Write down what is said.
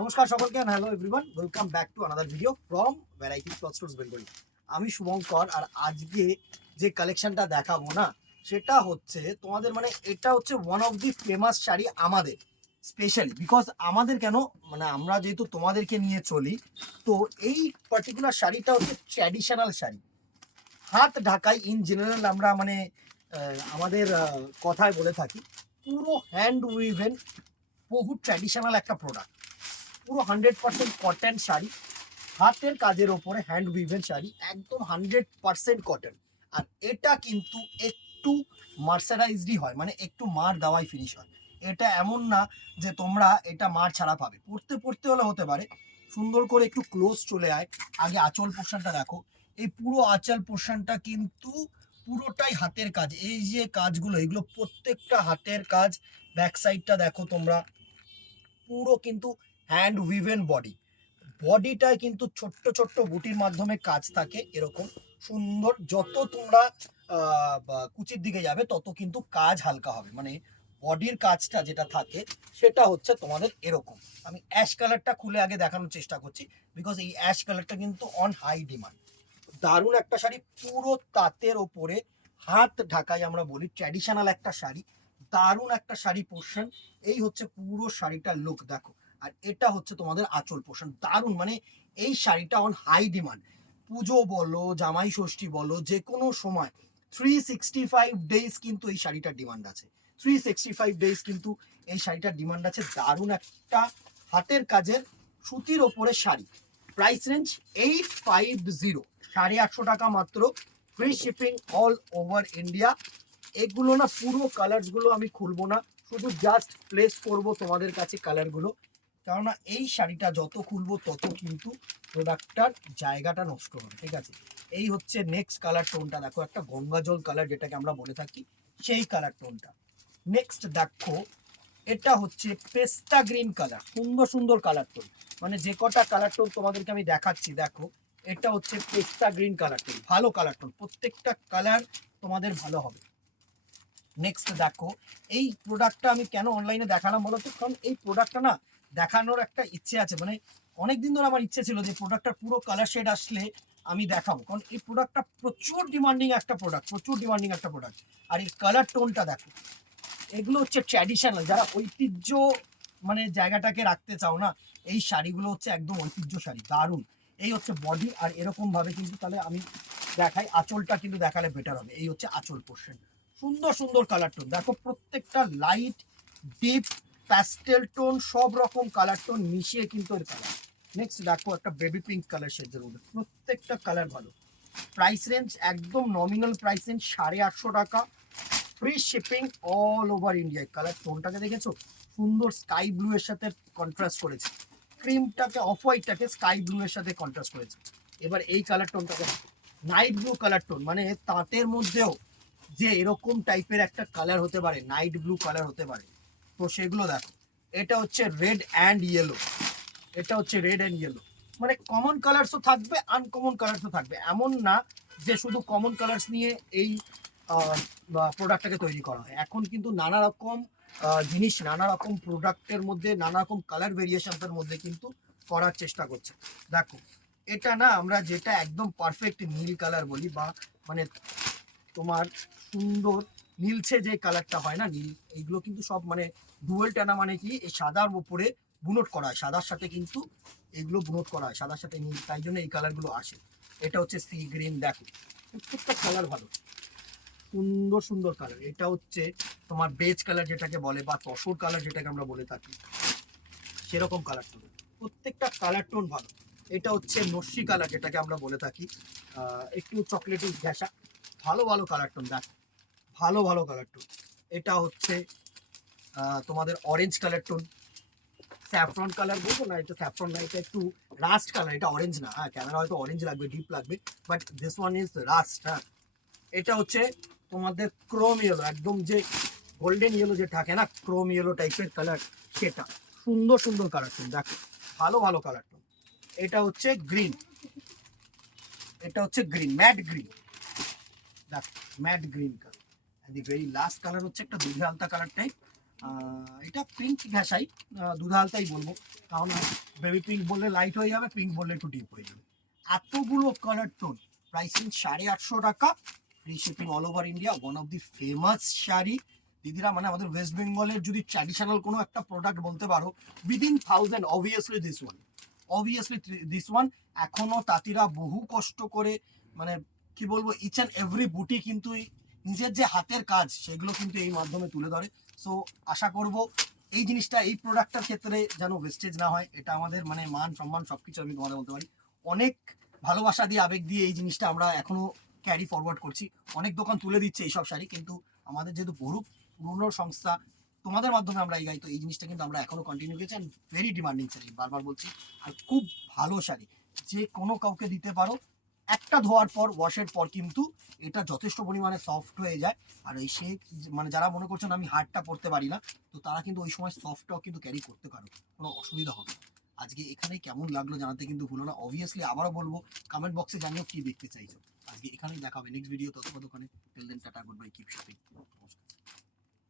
নমস্কার সকলকে, hello everyone, welcome back to another video from variety cloth stores Bengali. আমি শুভঙ্কর, আর আজকে যে কালেকশনটা দেখাবো না, সেটা হচ্ছে তোমাদের এটা হচ্ছে one of the famous sari আমাদের, স্পেশালি বিকজ আমাদের কেন আমরা যেহেতু তোমাদেরকে নিয়ে চলি, তো এই পার্টিকুলার শাড়িটা হচ্ছে ট্র্যাডিশনাল শাড়ি, হাত ঢাকাই। ইন জেনারেল আমরা আমাদের কথায় বলে থাকি পুরো হ্যান্ড উইভেন, বহু ট্র্যাডিশনাল একটা প্রোডাক্ট, পুরো 100% কটন শাড়ি, হাতের কাজের ওপরে হ্যান্ড উইভেন শাড়ি, একদম 100% কটন। আর এটা কিন্তু একটু মার্সারাইজডই হয়, একটু মার দেওয়াই ফিনিশ হয়। এটা এমন না যে তোমরা এটা মার ছাড়া পাবে, পড়তে পড়তে হলে হতে পারে। সুন্দর করে একটু ক্লোজ চলে আয়, আগে আঁচল পোর্শনটা দেখো। এই পুরো আঁচল পোর্শনটা কিন্তু পুরোটাই হাতের কাজ। এই যে কাজগুলো, এগুলো প্রত্যেকটা হাতের কাজ। ব্যাক সাইডটা দেখো তোমরা, পুরো কিন্তু হ্যান্ড উইভেন বডি, বডিটায় কিন্তু ছোট্ট ছোট্ট বুটির মাধ্যমে কাজ থাকে এরকম সুন্দর। যত তোমরা কুচির দিকে যাবে তত কিন্তু কাজ হালকা হবে, বডির কাজটা যেটা থাকে সেটা হচ্ছে তোমাদের এরকম। আমি অ্যাশ কালারটা খুলে আগে দেখানোর চেষ্টা করছি, বিকজ এই অ্যাশ কালারটা কিন্তু অন হাই ডিমান্ড। দারুণ একটা শাড়ি, পুরো তাঁতের ওপরে হাত ঢাকাই আমরা বলি, ট্র্যাডিশনাল একটা শাড়ি, দারুণ একটা শাড়ি পোর্শন। এই হচ্ছে পুরো শাড়িটার লুক দেখো। আর এটা হচ্ছে তোমাদের আঁচল পোর্শন, দারুণ। এই শাড়িটা অন হাই ডিমান্ড, পুজো বলো, জামাই ষষ্ঠী বলো, যে কোনো সময় 365 ডেজ কিন্তু এই শাড়িটার ডিমান্ড আছে। 365 ডেজ কিন্তু এই শাড়িটার ডিমান্ড আছে। দারুণ একটা হাতের কাজের সুতির ওপরে শাড়ি, প্রাইস রেঞ্জ 850, 850 টাকা মাত্র, free shipping all over India. এগুলো না, পুরো কালারসগুলো আমি খুলবো না, শুধু জাস্ট প্লেস করব তোমাদের কাছে কালারগুলো, কেননা এই শাড়িটা যত খুলবো তত কিন্তু প্রোডাক্টটার জায়গাটা নষ্ট হবে, ঠিক আছে। এই হচ্ছে নেক্সট কালার টোনটা দেখো, একটা গঙ্গা জল কালার যেটাকে আমরা বলে থাকি, সেই কালার টোনটা। নেক্সট দেখো, এটা হচ্ছে পেস্তা গ্রিন কালার, সুন্দর সুন্দর কালার টোন। যে কটা কালার টোন তোমাদেরকে আমি দেখাচ্ছি দেখো, এটা হচ্ছে পেস্তা গ্রিন কালার টোন, ভালো কালার টোন, প্রত্যেকটা কালার তোমাদের ভালো হবে। নেক্সট দেখো, এই প্রোডাক্টটা আমি কেন অনলাইনে দেখালাম বলো তো, কারণ এই প্রোডাক্টটা না দেখানোর একটা ইচ্ছে আছে, অনেকদিন ধরে আমার ইচ্ছে ছিল যে প্রোডাক্টটার পুরো কালার শেড আসলে আমি দেখাবো, কারণ এই প্রোডাক্টটা প্রচুর ডিমান্ডিং একটা প্রোডাক্ট, প্রচুর ডিমান্ডিং একটা প্রোডাক্ট। আর এই কালার টোনটা দেখো, এগুলো হচ্ছে ট্র্যাডিশনাল, যারা ঐতিহ্য জায়গাটাকে রাখতে চাও না, এই শাড়িগুলো হচ্ছে একদম ঐতিহ্য শাড়ি, দারুণ। এই হচ্ছে বডি, আর এরকম ভাবে কিন্তু, তাহলে আমি দেখাই আঁচলটা কিন্তু দেখালে বেটার হবে। এই হচ্ছে আঁচল পোর্শন, সুন্দর সুন্দর কালার টোন দেখো, প্রত্যেকটা লাইট, ডিপ, প্যাস্টেল টোন, সব রকম কালার টোন মিশিয়ে কিন্তু এর কালার। নেক্সট দেখো, একটা বেবি পিঙ্ক কালার শেডের মধ্যে, প্রত্যেকটা কালার ভালো। প্রাইস রেঞ্জ একদম নমিনাল প্রাইস রেঞ্জ 850 টাকা, free shipping all over India. Colour টোনটাকে দেখেছো, সুন্দর স্কাই ব্লু এর সাথে কন্ট্রাস্ট করেছে, ক্রিমটাকে, অফ হোয়াইটটাকে স্কাই ব্লু এর সাথে কন্ট্রাস্ট করেছে। এবার এই কালার টোনটাকে, নাইট ব্লু কালার টোন, তাঁতের মধ্যেও যে এরকম টাইপের একটা কালার হতে পারে, নাইট ব্লু কালার হতে পারে, তো সেগুলো দেখো। এটা হচ্ছে রেড অ্যান্ড ইয়েলো, এটা হচ্ছে রেড অ্যান্ড ইয়েলো, কমন কালার্সও থাকবে, আনকমন কালার্সও থাকবে, এমন না যে শুধু কমন কালার্স নিয়ে এই প্রোডাক্টটাকে তৈরি করা হয়। এখন কিন্তু নানা রকম জিনিস, নানা রকম প্রোডাক্টের মধ্যে, নানা রকম কালার ভেরিয়েশনসের মধ্যে কিন্তু করার চেষ্টা করছে। দেখো, এটা না আমরা যেটা একদম পারফেক্ট নীল কালার বলি, বা তোমার সুন্দর নীলছে যে কালারটা হয় না, নীল, এইগুলো কিন্তু সব ডুয়েল টানা, কি এই সাদার উপরে বুনট করা হয়, সাদার সাথে কিন্তু এগুলো বুনট করা হয়, সাদার সাথে নীল, তাই জন্য এই কালারগুলো আসে। এটা হচ্ছে সি গ্রিন, দেখো প্রত্যেকটা কালার ভালো, সুন্দর সুন্দর কালার। এটা হচ্ছে তোমার বেজ কালার যেটাকে বলে, বা তসর কালার যেটাকে আমরা বলে থাকি, সেরকম কালার টোন, প্রত্যেকটা কালার টোন ভালো। এটা হচ্ছে নস্যি কালার যেটাকে আমরা বলে থাকি, একটু চকলেটি ঘেঁষা, ভালো ভালো কালার টোন দেখো, ভালো ভালো কালার টোন। এটা হচ্ছে তোমাদের orange colour tone, saffron colour বলবো না, এটা স্যাফরন না, এটা একটু রাস্ট কালার, এটা অরেঞ্জ না, হ্যাঁ ক্যামেরা হয়তো অরেঞ্জ লাগবে, ডিপ লাগবে, but this one is rust. হ্যাঁ, এটা হচ্ছে তোমাদের ক্রোম ইয়েলো, একদম যে গোল্ডেন ইয়েলো যে থাকে না, ক্রোম ইয়েলো টাইপের কালার, সেটা সুন্দর সুন্দর কালার টোন দেখো, ভালো ভালো কালার টোন। এটা হচ্ছে গ্রিন, এটা হচ্ছে গ্রিন, ম্যাট গ্রিন, দেখো mat green colour. The very last colour হচ্ছে একটা দুধে আলতা কালার টাইপ, এটা পিঙ্ক ঘাসাই, দুধালতাই বলবো, কারণ বেবি পিঙ্ক বললে লাইট হয়ে যাবে, পিঙ্ক বললে একটু ডিপ হয়ে যাবে। এতগুলো কালার টোন, প্রাইসিং 850 টাকা, free shipping all over India. One of the famous sari দিদিরা, মানে আমাদের ওয়েস্ট বেঙ্গলের যদি ট্র্যাডিশনাল কোনো একটা প্রোডাক্ট বলতে পারো উইদিন 1000, অবভিয়াসলি দিস ওয়ান। এখনো তাঁতিরা বহু কষ্ট করে, মানে কি বলবো, ইচ অ্যান্ড এভরি বুটি কিন্তু নিজের যে হাতের কাজ সেগুলো কিন্তু এই মাধ্যমে তুলে ধরে। সো আশা করব এই জিনিসটা, এই প্রোডাক্টটার ক্ষেত্রে যেন ওয়েস্টেজ না হয়। এটা আমাদের মানে মান সম্মান সবকিছু আমি তোমাদের বলতে পারি। অনেক ভালোবাসা দিয়ে, আবেগ দিয়ে এই জিনিসটা আমরা এখনো ক্যারি ফরওয়ার্ড করছি। অনেক দোকান তুলে দিচ্ছে এইসব শাড়ি, কিন্তু আমাদের যেহেতু পুরনো সংস্থা, তোমাদের মাধ্যমে আমরা এগাই, তো এই জিনিসটা কিন্তু আমরা এখনো কন্টিনিউ করছি। অ্যান্ড ভেরি ডিমান্ডিং শাড়ি, বারবার বলছি, আর খুব ভালো শাড়ি, যে কোনো কাউকে দিতে পারো। একটা ধোয়ার পর, ওয়াশের পর কিন্তু এটা যথেষ্ট পরিমাণে সফট হয়ে যায়। আর এই সে মানে যারা মনে করছেন আমি হার্ডটা পরতে পারি না, তো তারা কিন্তু ওই সময় সফটটাও কিন্তু ক্যারি করতে পারো, কোনো অসুবিধা হবে না। আজকে এখানেই কেমন লাগলো জানাতে কিন্তু ভুলো না। অবভিয়াসলি আবারও বলবো, কমেন্ট বক্সে জানিও কি দেখতে চাইছো। আজকে এখানেই দেখা হবে নেক্সট ভিডিও, ততক্ষণ ওখানে till then tata, good bye, keep shopping.